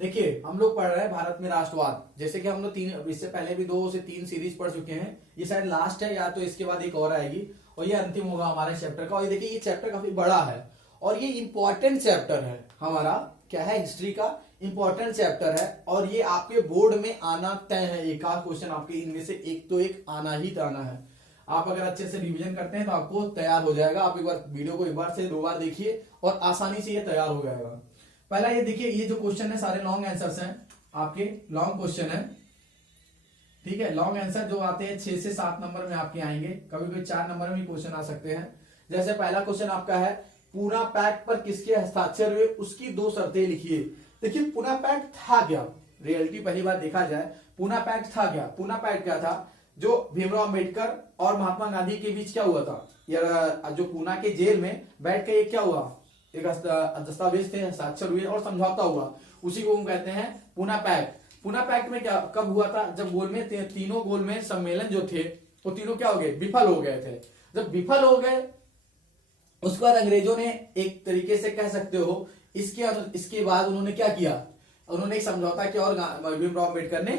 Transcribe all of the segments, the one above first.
देखिए हम लोग पढ़ रहे हैं भारत में राष्ट्रवाद। जैसे कि हम लोग तीन, इससे पहले भी 2 से 3 सीरीज पढ़ चुके हैं। ये शायद लास्ट है या तो इसके बाद एक और आएगी और ये अंतिम होगा हमारे चैप्टर का। और ये देखिए ये चैप्टर काफी बड़ा है और ये इंपॉर्टेंट चैप्टर है हमारा। क्या है? हिस्ट्री का इंपॉर्टेंट चैप्टर है और ये आपके बोर्ड में आना तय है। एक आध क्वेश्चन आपके इनमें से एक तो एक आना ही आना है। आप अगर अच्छे से रिवीजन करते हैं तो आपको तैयार हो जाएगा। आप एक बार वीडियो को एक बार से 2 बार देखिए और आसानी से ये तैयार हो जाएगा। पहला ये देखिए, ये जो क्वेश्चन है सारे लॉन्ग आंसर्स हैं, आपके लॉन्ग क्वेश्चन है। ठीक है, लॉन्ग आंसर जो आते हैं 6 से 7 नंबर में आपके आएंगे, कभी कभी 4 नंबर में भी क्वेश्चन आ सकते हैं। जैसे पहला क्वेश्चन आपका है, पूना पैक्ट पर किसके हस्ताक्षर हुए, उसकी 2 शर्तें लिखिए। देखिए पूना पैक्ट था क्या? रियलिटी पहली बार देखा जाए, पूना पैक्ट था क्या? पूना पैक्ट क्या था? जो भीमराव अम्बेडकर और महात्मा गांधी के बीच क्या हुआ था, या जो पूना के जेल में बैठ के ये क्या हुआ, एक दस्तावेज थे, हस्ताक्षर हुए और समझौता हुआ, उसी को हम कहते हैं पूना पैक्ट। पूना पैक्ट में क्या कब हुआ था? जब गोलमेज तीनों गोलमेज सम्मेलन जो थे वो तीनों क्या हो गए, विफल हो गए थे। जब विफल हो गए उसके बाद अंग्रेजों ने एक तरीके से कह सकते हो इसके बाद उन्होंने क्या किया, उन्होंने एक समझौता किया और भीमराव अम्बेडकर ने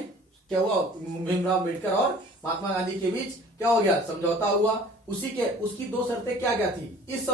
क्या हुआ, भीमराव अम्बेडकर और महात्मा गांधी के बीच क्या हो गया, समझौता हुआ। उसकी 2 शर्तें क्या क्या थी इस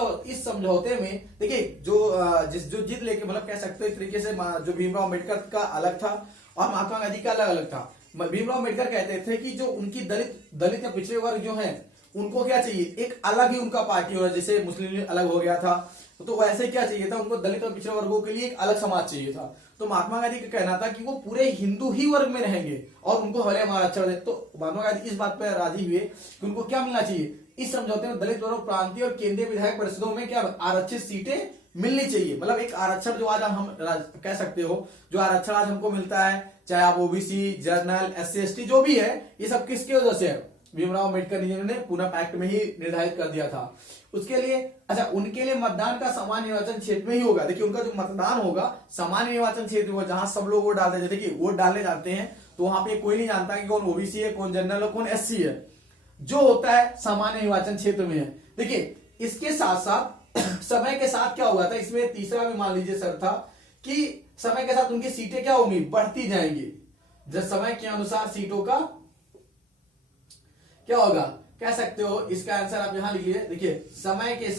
समझौते में? देखिए जो जिद लेके, मतलब कह सकते हो एक तरीके से जो भीमराव अम्बेडकर का अलग था और महात्मा गांधी का अलग अलग था। भीमराव अम्बेडकर कहते थे कि जो उनकी दलित या पिछड़े वर्ग जो हैं उनको क्या चाहिए, एक अलग ही उनका पार्टी होना, जैसे मुस्लिम लीग अलग हो गया था तो वैसे क्या चाहिए था, उनको दलित और पिछड़े वर्गों के लिए एक अलग समाज चाहिए था। तो महात्मा गांधी का कहना था कि वो पूरे हिंदू ही वर्ग में रहेंगे और उनको भले आरक्षण दे। तो महात्मा गांधी इस बात पर राजी हुए कि उनको क्या मिलना चाहिए, इस समझौते में दलित वर्ग, प्रांतीय और केंद्रीय विधायक परिषदों में क्या आरक्षित सीटें मिलनी चाहिए। मतलब एक आरक्षण जो आज हम कह सकते हो, जो आरक्षण आज हमको मिलता है, चाहे आप ओबीसी, जनरल, SC ST जो भी है, ये सब किसकी वजह से है? भीमराव अम्बेडकर जी ने पूना पैक्ट में ही निर्धारित कर दिया था। उसके लिए अच्छा, उनके लिए मतदान का सामान्य निर्वाचन क्षेत्र में ही होगा। देखिए उनका जो मतदान होगा सामान्य निर्वाचन क्षेत्र होगा, जहां सब लोग वोट डालते हैं। देखिए वोट डालने जाते हैं तो वहां पे कोई नहीं जानता कि कौन ओबीसी है, कौन जनरल है, कौन SC है। जो होता है सामान्य निर्वाचन क्षेत्र में है। देखिए इसके साथ साथ समय के साथ क्या हुआ था, इसमें तीसरा भी मान लीजिए सर था कि समय के साथ उनकी सीटें क्या होंगी, बढ़ती जाएंगी। जब समय के अनुसार सीटों का क्या होगा, कह सकते हो इसका आंसर आप यहां लिखिए। देखिए समय के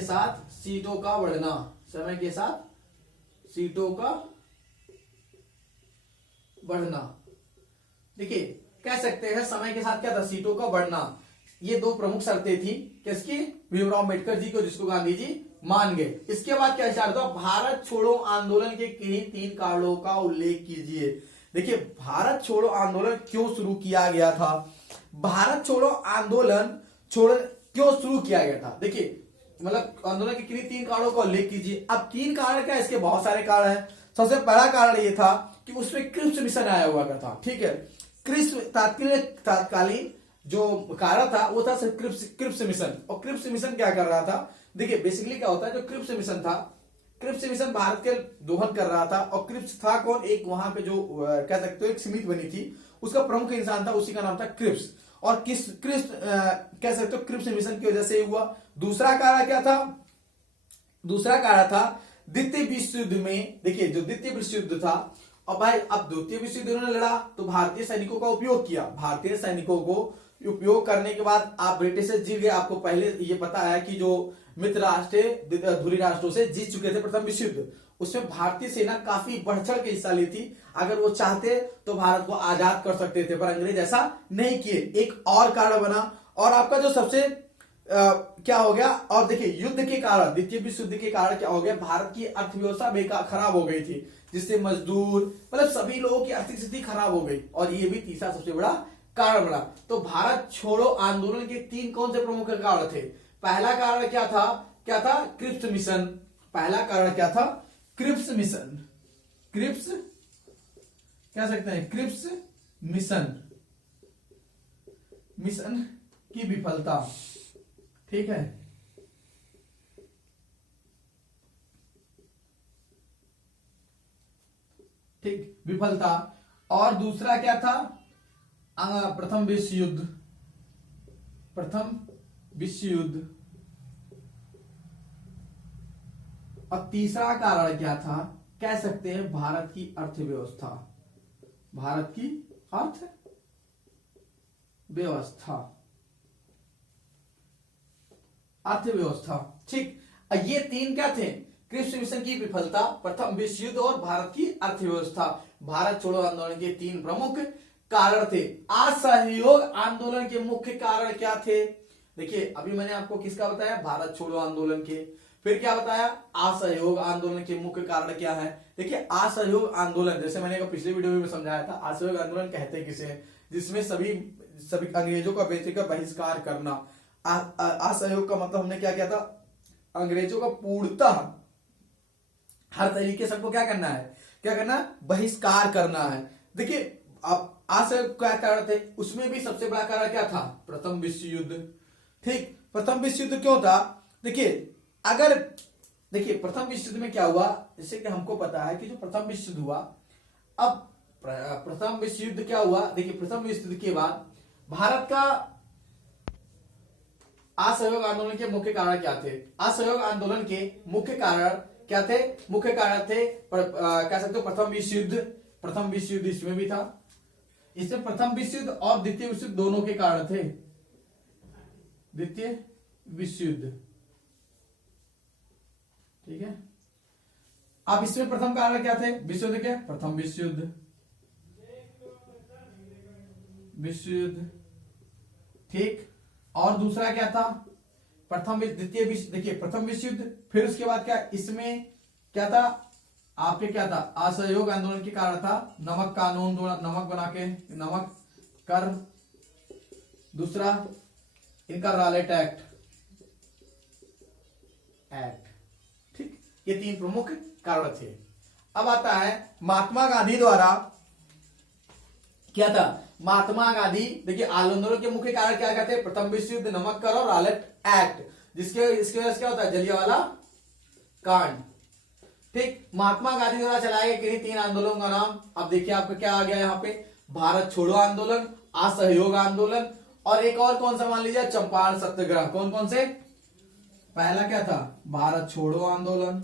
साथ सीटों का बढ़ना, समय के साथ सीटों का बढ़ना। देखिए कह सकते हैं समय के साथ क्या था, सीटों का बढ़ना। ये 2 प्रमुख शर्तें थी किसकी, भीमराव अम्बेडकर जी को, जिसको गांधी जी मान गए। इसके बाद क्या शर्त था, भारत छोड़ो आंदोलन के किन्हीं 3 कारणों का उल्लेख कीजिए। देखिए भारत छोड़ो आंदोलन क्यों शुरू किया गया था, भारत छोड़ो आंदोलन क्यों शुरू किया गया था? देखिए मतलब आंदोलन के किन्हीं 3 कारणों का उल्लेख कीजिए। अब 3 कारण क्या, इसके बहुत सारे कारण हैं। सबसे पहला कारण ये था कि उसमें क्रिप्स मिशन आया हुआ था। ठीक है, तात्कालीन जो कारण था वो था क्रिप्स मिशन। और क्रिप्स मिशन क्या कर रहा था, देखिए बेसिकली क्या होता है, जो क्रिप्स मिशन था, क्रिप्स मिशन भारत के दोहन कर रहा था। और क्रिप्स था कौन, एक वहां पे जो कह सकते हो एक समिति बनी थी, उसका प्रमुख इंसान था, उसी का नाम था क्रिप्स। और क्रिप्स कह सकते हो क्रिप्स मिशन की वजह से हुआ। दूसरा कारण क्या था, दूसरा कारण था द्वितीय विश्व युद्ध में। देखिए जो द्वितीय विश्व युद्ध था, और भाई अब द्वितीय विश्व युद्ध उन्होंने लड़ा तो भारतीय सैनिकों का उपयोग किया। भारतीय सैनिकों को उपयोग करने के बाद आप ब्रिटिश से जीत गए। आपको पहले ये पता है कि जो मित्र राष्ट्र धुरी राष्ट्रों से जीत चुके थे प्रथम विश्व युद्ध, उसमें भारतीय सेना काफी बढ़ चढ़ के हिस्सा ली थी। अगर वो चाहते तो भारत को आजाद कर सकते थे, पर अंग्रेज ऐसा नहीं किए। एक और कारण बना। और आपका जो सबसे क्या हो गया, और देखिए युद्ध के कारण, द्वितीय विश्व युद्ध के कारण क्या हो गया, भारत की अर्थव्यवस्था बेकार खराब हो गई थी, जिससे मजदूर मतलब सभी लोगों की आर्थिक स्थिति खराब हो गई। और ये भी तीसरा सबसे बड़ा कारण बना। तो भारत छोड़ो आंदोलन के 3 कौन से प्रमुख कारण थे? पहला कारण क्या था, क्रिप्स मिशन। पहला कारण क्या था, क्रिप्स मिशन। क्रिप्स कह सकते हैं, क्रिप्स मिशन की विफलता। ठीक है, ठीक, विफलता। और दूसरा क्या था, प्रथम विश्व युद्ध। और तीसरा कारण क्या था, कह सकते हैं भारत की अर्थव्यवस्था, भारत की अर्थव्यवस्था, अर्थव्यवस्था। ठीक, ये तीन क्या थे? क्रिप्स मिशन की विफलता, प्रथम विश्व युद्ध और भारत की अर्थव्यवस्था। भारत छोड़ो आंदोलन के तीन प्रमुख कारण थे। असहयोग आंदोलन के मुख्य कारण क्या थे? देखिए, अभी मैंने आपको किसका बताया? भारत छोड़ो आंदोलन के। फिर क्या बताया? असहयोग आंदोलन के मुख्य कारण क्या है? देखिए, असहयोग आंदोलन, जैसे मैंने पिछले वीडियो में समझाया था, असहयोग आंदोलन कहते किसे? जिसमें सभी अंग्रेजों का व्यक्तिगत बहिष्कार करना। असहयोग का मतलब हमने क्या किया था? अंग्रेजों का पूर्णतः हर तरीके से सबको क्या करना है? बहिष्कार करना है। देखिए, अब असहयोग क्या कारण थे? उसमें भी सबसे बड़ा कारण क्या था? प्रथम विश्व युद्ध। ठीक, प्रथम विश्व युद्ध क्यों था? देखिए, प्रथम विश्व युद्ध में क्या हुआ? जैसे कि हमको पता है कि जो प्रथम विश्व युद्ध हुआ, अब प्रथम विश्व युद्ध क्या हुआ? देखिए, प्रथम विश्व युद्ध के बाद भारत का असहयोग आंदोलन के मुख्य कारण क्या थे? असहयोग आंदोलन के मुख्य कारण क्या थे? मुख्य कारण थे कह सकते हो प्रथम विश्व युद्ध। प्रथम विश्व युद्ध इसमें भी था। इसमें प्रथम विश्व युद्ध और द्वितीय विश्व युद्ध दोनों के कारण थे। द्वितीय विश्व युद्ध, ठीक है। अब इसमें प्रथम कारण क्या थे? विश्व युद्ध के, प्रथम विश्व युद्ध, ठीक। और दूसरा क्या था? द्वितीय विश्व, देखिए प्रथम विश्व युद्ध, फिर उसके बाद क्या इसमें क्या था? आपके क्या था? असहयोग आंदोलन के कारण था नमक कानून, नमक बना के, नमक कर। दूसरा इनका रॉलेट एक्ट, ठीक। ये तीन प्रमुख कारण थे। अब आता है महात्मा गांधी द्वारा क्या था? महात्मा गांधी, देखिए आंदोलन के मुख्य कारण क्या कहते हैं? प्रथम विश्व युद्ध, नमक कर और रॉलेट एक्ट, इसकी वजह से क्या होता है? जलियांवाला कांड, ठीक। महात्मा गांधी द्वारा चलाए गए किन्हीं तीन आंदोलनों का नाम, अब देखिए आपका क्या आ गया यहाँ पे? भारत छोड़ो आंदोलन, असहयोग आंदोलन, और एक और कौन सा मान लीजिए? चंपारण सत्याग्रह। कौन कौन से? पहला क्या था? भारत छोड़ो आंदोलन,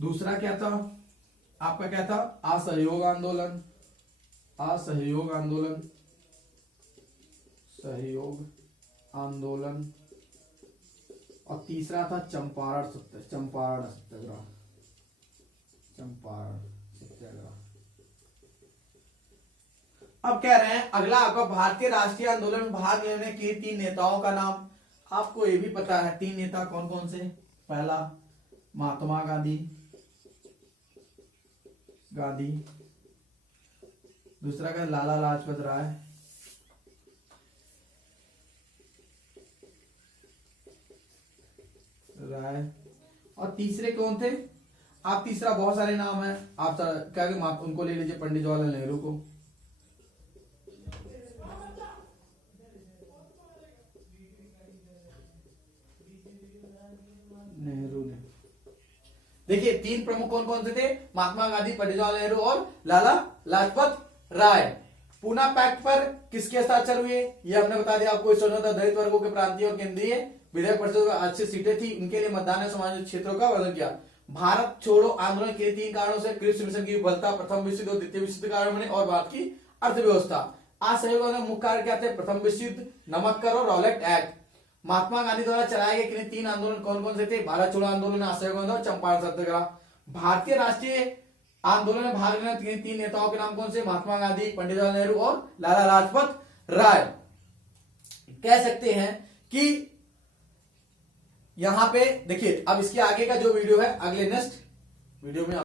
दूसरा क्या था आपका? क्या था? असहयोग आंदोलन, सहयोग आंदोलन, और तीसरा था चंपारण सत्याग्रह। अब कह रहे हैं अगला आपका भारतीय राष्ट्रीय आंदोलन में भाग लेने के तीन नेताओं का नाम। आपको ये भी पता है तीन नेता कौन कौन से? पहला महात्मा गांधी, दूसरा का लाला लाजपत राय, और तीसरे कौन थे? आप तीसरा बहुत सारे नाम है, आप क्या उनको ले लीजिए, पंडित जवाहरलाल नेहरू को। नेहरू ने, देखिए तीन प्रमुख कौन कौन से थे? महात्मा गांधी, पंडित जवाहरलाल नेहरू और लाला लाजपत राय। पूना पैक्ट पर किसके हस्ताक्षर हुए? ये हमने बता दिया आपको। दलित वर्गों के प्रांतीय और केंद्रीय विधायक परिषद अच्छी सीटें थी, उनके लिए मतदान सामाजिक क्षेत्रों का वर्णन किया। भारत छोड़ो आंदोलन के तीन कारणों से क्रिप्स मिशन की विफलता, प्रथम विश्व युद्ध, द्वितीय विश्व युद्ध कारण बने, और भारत की अर्थव्यवस्था। असहयोग में मुख्य कारण क्या थे? प्रथम विश्व युद्ध, नमक कर और रॉलेट एक्ट। महात्मा गांधी द्वारा चलाए गए तीन आंदोलन कौन कौन से थे? भारत छोड़ो आंदोलन, असहयोग आंदोलन, चंपारण सत्याग्रह। भारतीय राष्ट्रीय आंदोलन में भाग लेने तीन नेताओं के नाम कौन से? महात्मा गांधी, पंडित जवाहरलाल नेहरू और लाला लाजपत राय। कह सकते हैं कि यहां पे देखिए, अब इसके आगे का जो वीडियो है अगले नेक्स्ट वीडियो में